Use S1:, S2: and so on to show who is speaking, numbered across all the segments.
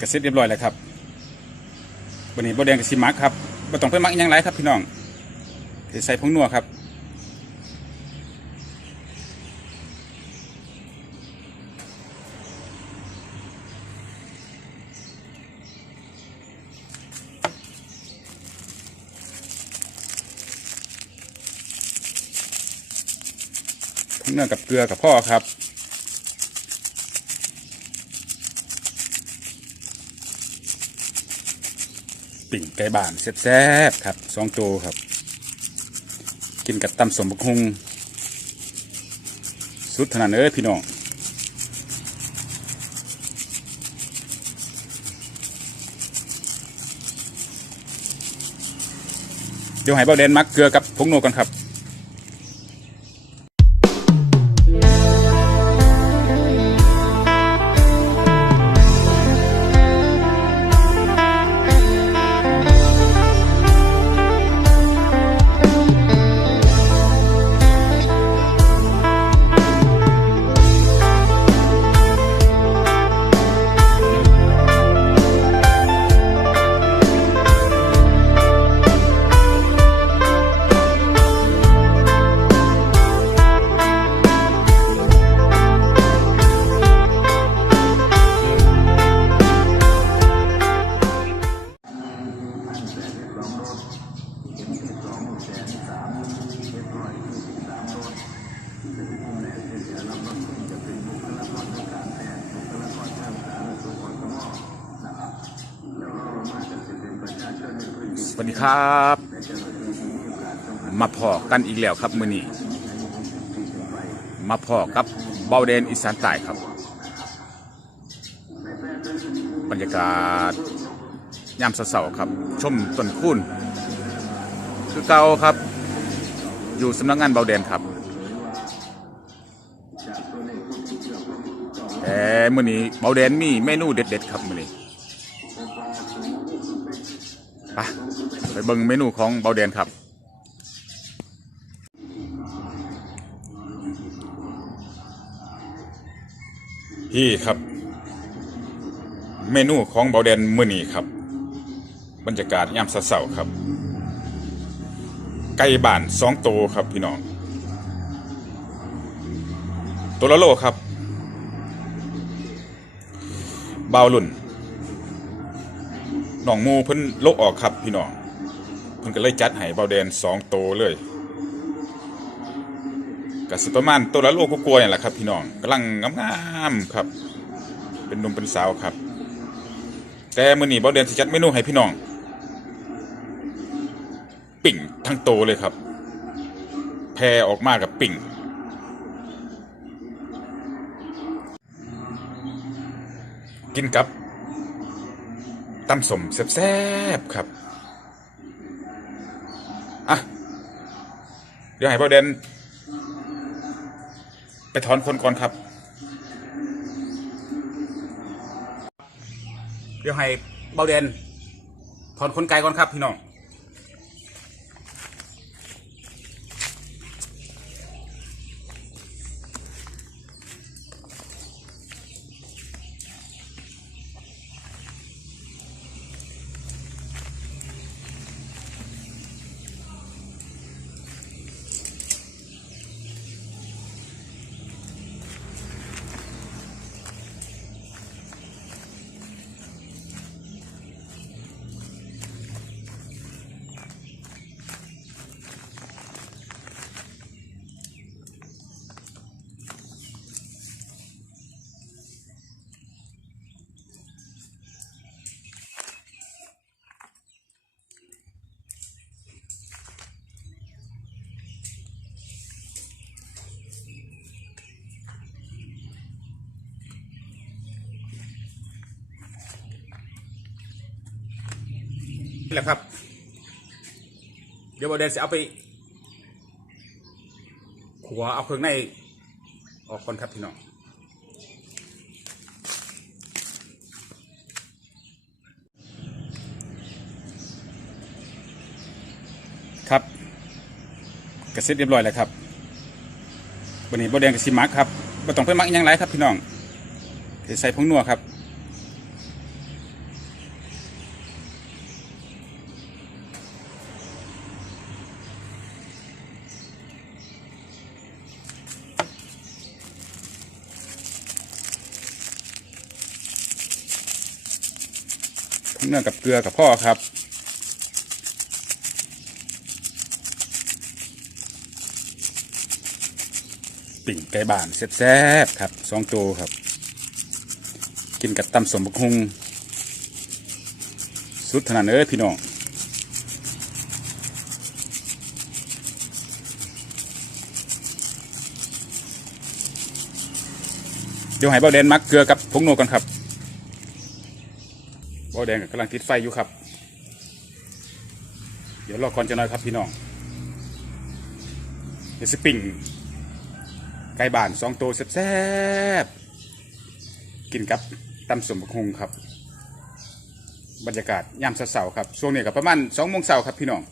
S1: กระเซ็ตเรียบร้อยแล้วครับวันนี้บดแดงกับซิมักครับบ่ต้องไปมักยังไรครับพี่น้องเดี๋ยวใส่ผงนัวครับผงนัวกับเกลือกับพ่อครับ ปิ่งไก่บ้านแซ่บๆครับสองตัวครับ กินกับตำสมบกฮุงสุดถนัดเอ้ยพี่น้องเดี๋ยวให้เบาเดนมักเกลือกับผงโนวกันครับ กันอีกแล้วครับมือนี้ มาพอกับเบาเดนอีสานใต้ครับ บรรยากาศยามเสาร์ครับ ชมต้นคูนคือเก่าครับ อยู่สำนักงานเบาเดนครับแต่มือนี้เบาเดนมีเมนูเด็ดๆครับมือนี้ไปไปเบิ่งเมนูของเบาแดนครับ พี่ครับ เมนูของเบาแดนมื้อนี้ครับ บรรยากาศยามเช้าๆครับ ไก่บ้านสองโตครับพี่น้อง ตัวละโลครับเบาลุ่นน้องมูเพิ่นโลกออกครับพี่น้องเพิ่นก็เลยจัดให้เบาแดนสองโตเลย ก็สิประมาณตัวละโลกกลัวๆนี่แหละครับ พี่น้องกำลังงามๆครับ เป็นหนุ่มเป็นสาวครับ แต่มื้อนี้เบาแดนสิจัดเมนูให้พี่น้อง ปิ่งทั้งโตเลยครับ แพรออกมากับปิ่งกินกับตำสมแซ่บๆครับ อะ เดี๋ยวให้พ่อเดน ไปถอนคนก่อนครับ เดี๋ยวให้เบาเดนถอนคนไกลก่อนครับพี่น้อง แหละครับ เดี๋ยวบอเดนจะเอาไปขัวเอาเครื่องในออกคนครับพี่น้องครับกระเซ็ตเรียบร้อยแล้วครับวันนี้บอแดงกับซิมักครับบ่ต้องไปมักอิหยังไรครับพี่น้องใส่ผงนัวครับ เนื้อกับเกลือกับพ่อครับปิ่งไก่บานแซ่บๆครับสองตัวครับ กินกับตำสมบักฮุงสุดขนาดเอ้ยพี่น้องเดี๋ยวให้เบาแดงมักเกลือกับผงโนกันครับ แดงกำลังติดไฟอยู่ครับ เดี๋ยวรอก่อนจะน้อยครับพี่น้องเดี๋ยวสปริงไก่บ้านสองตัวแซ่บๆกินกับตำสมบักฮงครับ บรรยากาศยามเสาร์ครับช่วงนี้กับประมาณสองโมงเช้าครับพี่น้อง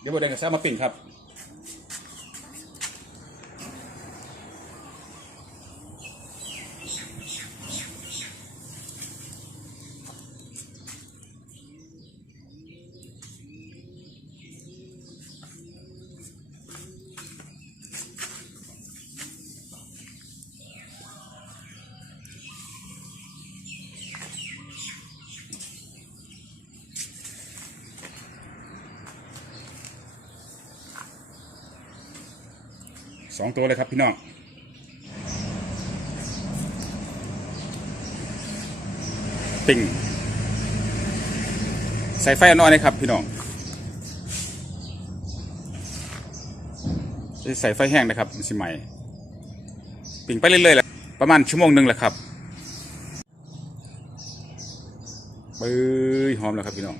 S1: เดี๋ยวเบาแดงกับซามาปิ้งครับ สองตัวเลยครับพี่น้องปิ่งใส่ไฟอ่อนๆเลยครับพี่น้องใส่ไฟแห้งนะครับมันสิใหม่ปิ่งไปเรื่อยๆแหละประมาณชั่วโมงหนึ่งแหละครับปื้ยหอมแล้วครับพี่น้อง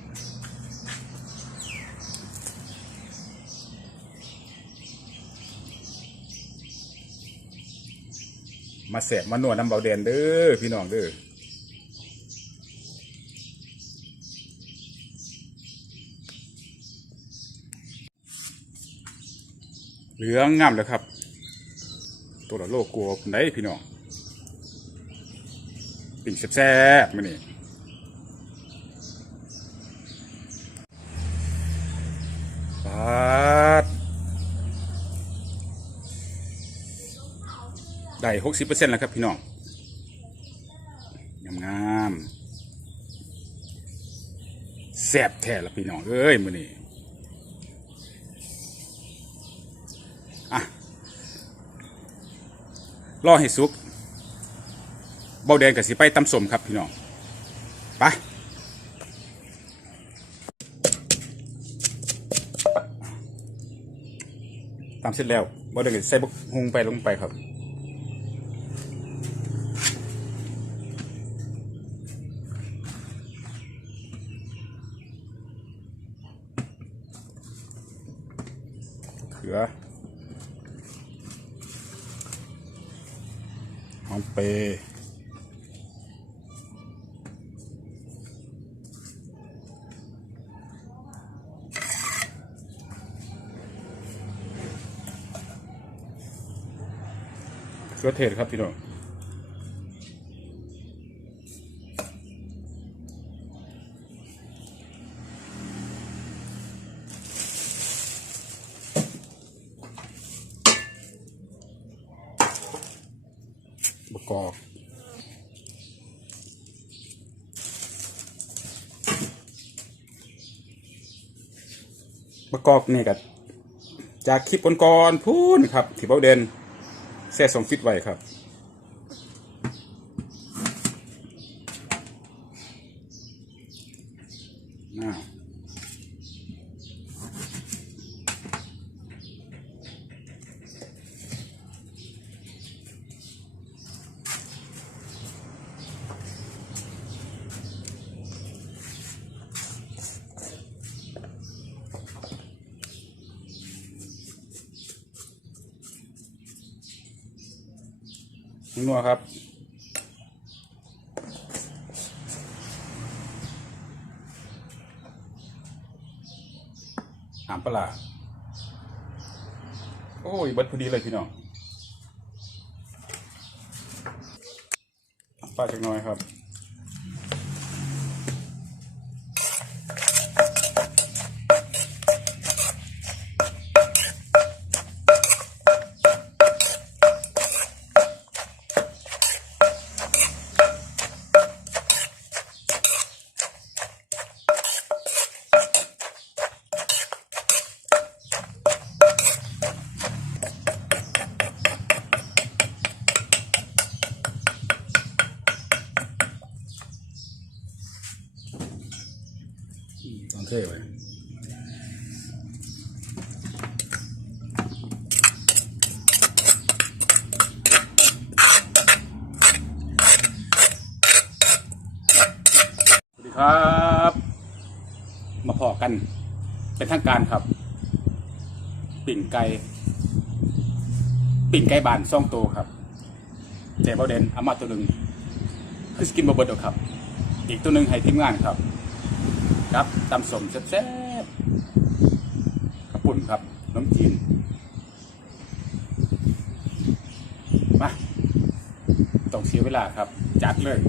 S1: มาแสบมานวดน้ำเบาเดนเด้อพี่น้องเด้อเหลืองงามเลยครับ ตัวละโลกลัวไหนพี่น้องปิ่งแซ่บๆมานี่ปาด ได้หกสิบเปอร์เซ็นต์แล้วครับพี่น้องงามงามๆแซ่บแท้ละพี่น้องเอ้ยมือนี้อะรอให้สุกเบาแดงกับสิไปตำสมครับพี่น้องไปตำเสร็จแล้วเบาแดงก็ใส่บุกฮุงไปลงไปครับ เขือหอมเปรย์ เขือเทศครับพี่น้องบกอกประกอบนี่กับจากคลิปก่อนๆพูนครับที่เบาเด่น แซ่สองฟิตไว้ครับ นัวครับหามปลาโอ้ยเบิดพอดีเลยพี่น้องปลาจักหน้อยครับ ครับ มาพอกัน เป็นทางการครับ ปิ่งไก่ปิ่งไก่บานซ่องโตครับแต่ประเด็นอามาตัวหนึ่งคือสกินบะเบิดครับ อีกตัวหนึ่งให้ทีมงานครับ ครับตำสมแซ่บๆกระปุ่นครับน้ำจีนมาต้องเสียเวลาครับ จัดเลย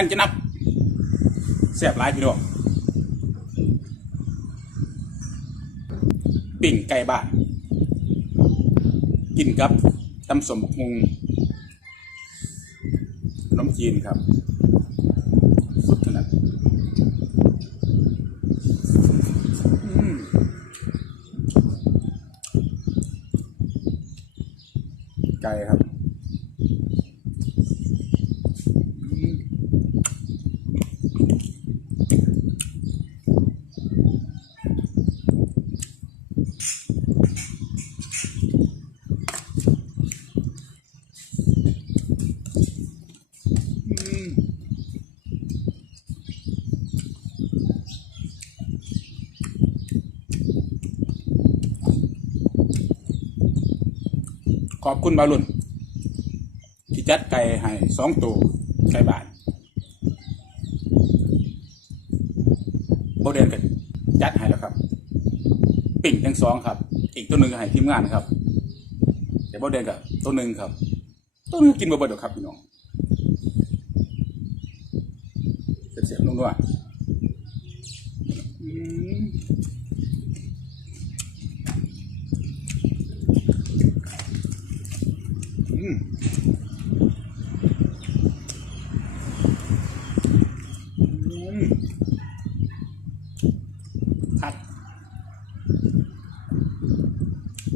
S1: งานจะนับแซ่บหลายพี่น้องปิ่งไก่บ้านกินกับตำสมบกมุงขนมจีนครับ สุดขนาด คุณบาลุนที่จัดไก่ให้สองตัวไก่บานโบเดนกันจัดให้แล้วครับ ปิ่งทั้งสองครับ อีกตัวหนึ่งให้ทีมงานครับแต่โบเดนกับตัวหนึ่งครับ ตัวนึงกินบ่เบิดหรอกครับพี่น้องเสียบๆนุ่มๆอืม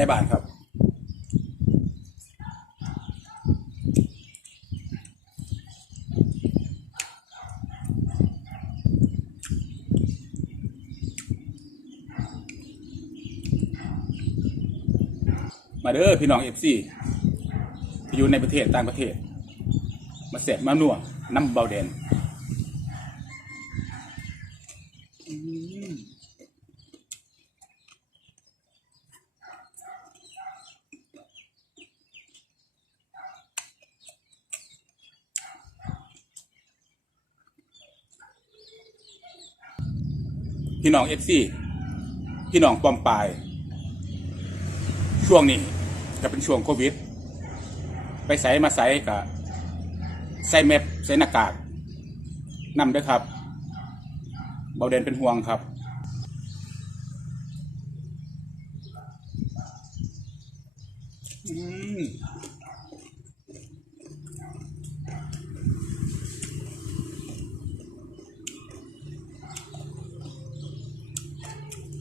S1: ไก่บ้านครับมาเด้อพี่น้องเอฟซีอยู่ในประเทศต่างประเทศ มาเสร็จมาหน่วงน้ำเบาแดน พี่น้องเอฟซีพี่น้องปอมปาย ช่วงนี้จะเป็นช่วงโควิด ไปใส่มาใส่กับใส่แมปใส่หน้ากากนำด้วยครับ เบาเดนเป็นห่วงครับอืม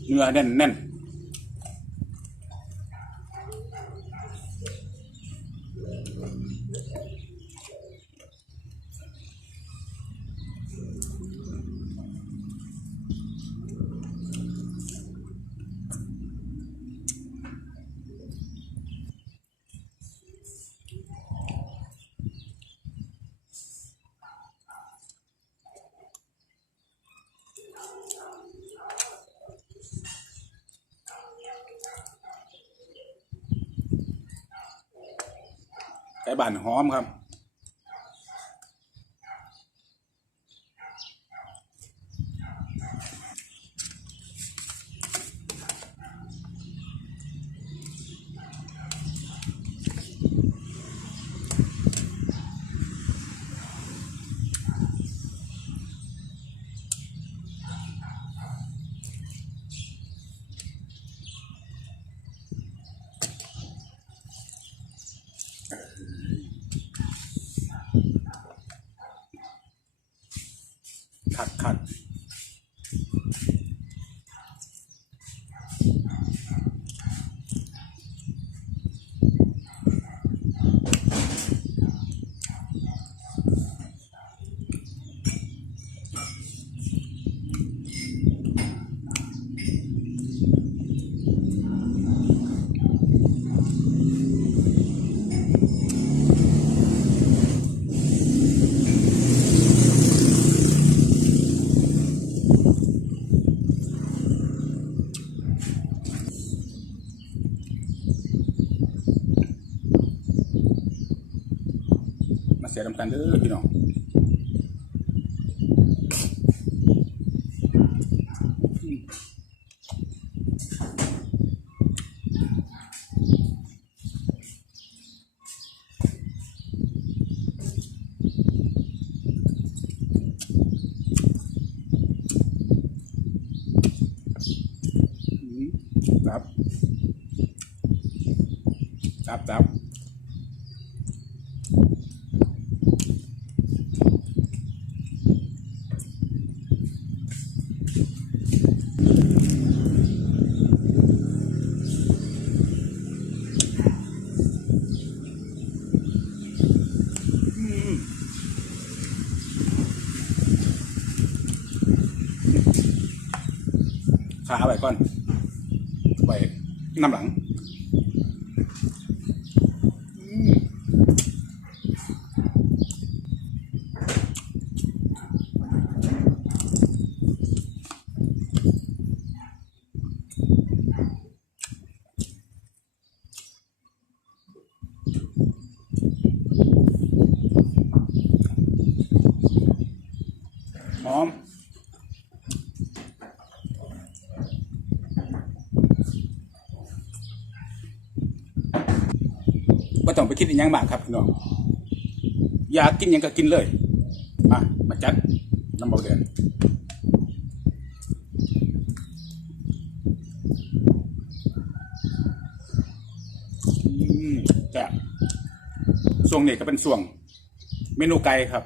S1: เนื้อแน่นแน่นไก่บ้านหอมครับขั กันเด้อพี่น้องอืมครับครับครับ ขาไว้ก่อนไว้น้ำหลังอืมหอม ไม่ ต้องไปคิดอีกอย่างมากครับพี่น้องอยากกินยังก็กินเลยอะมาจัดน้ำเบาเดือนอืมจ้ะส่วงนี้ก็เป็นส่วง เมนูไก่ครับ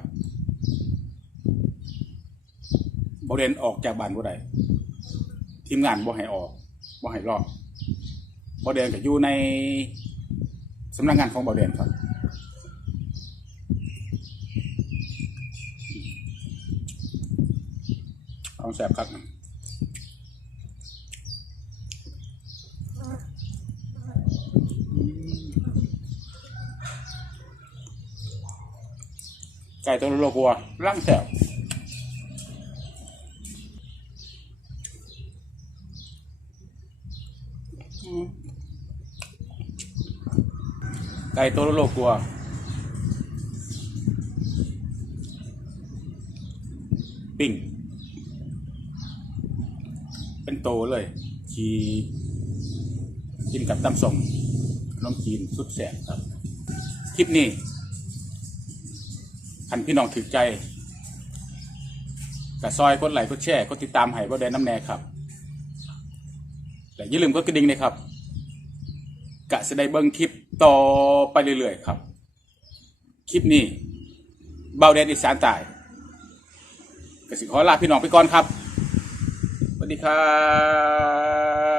S1: เบาเดือนออกจากบ้านบ่ได้ทีมงานบ่ให้ออกบ่ให้รอดเบาเดือนก็อยู่ใน สำนักงานของบ่อแดนครับ ของแสบครับไก่ตัวโลกัวร่างแสบ ไก่ตัวโลกัว ปิ้ง เป็นโตเลยทีกินกับตำส้มขนมจีนสุดแสบครับ คลิปนี้คันพี่น้องถือใจกระซอยกดไลค์กดแชร์กดติดตามให้บ่ได้น้ำแน่ครับและอย่าลืมกดกระดิ่งนะครับกะจะได้เบิ่งคลิป ต่อไปเรื่อยๆครับ คลิปนี้เบาแดนอีสานตายกสิขอลาพี่น้องไปก่อนครับ สวัสดีครับ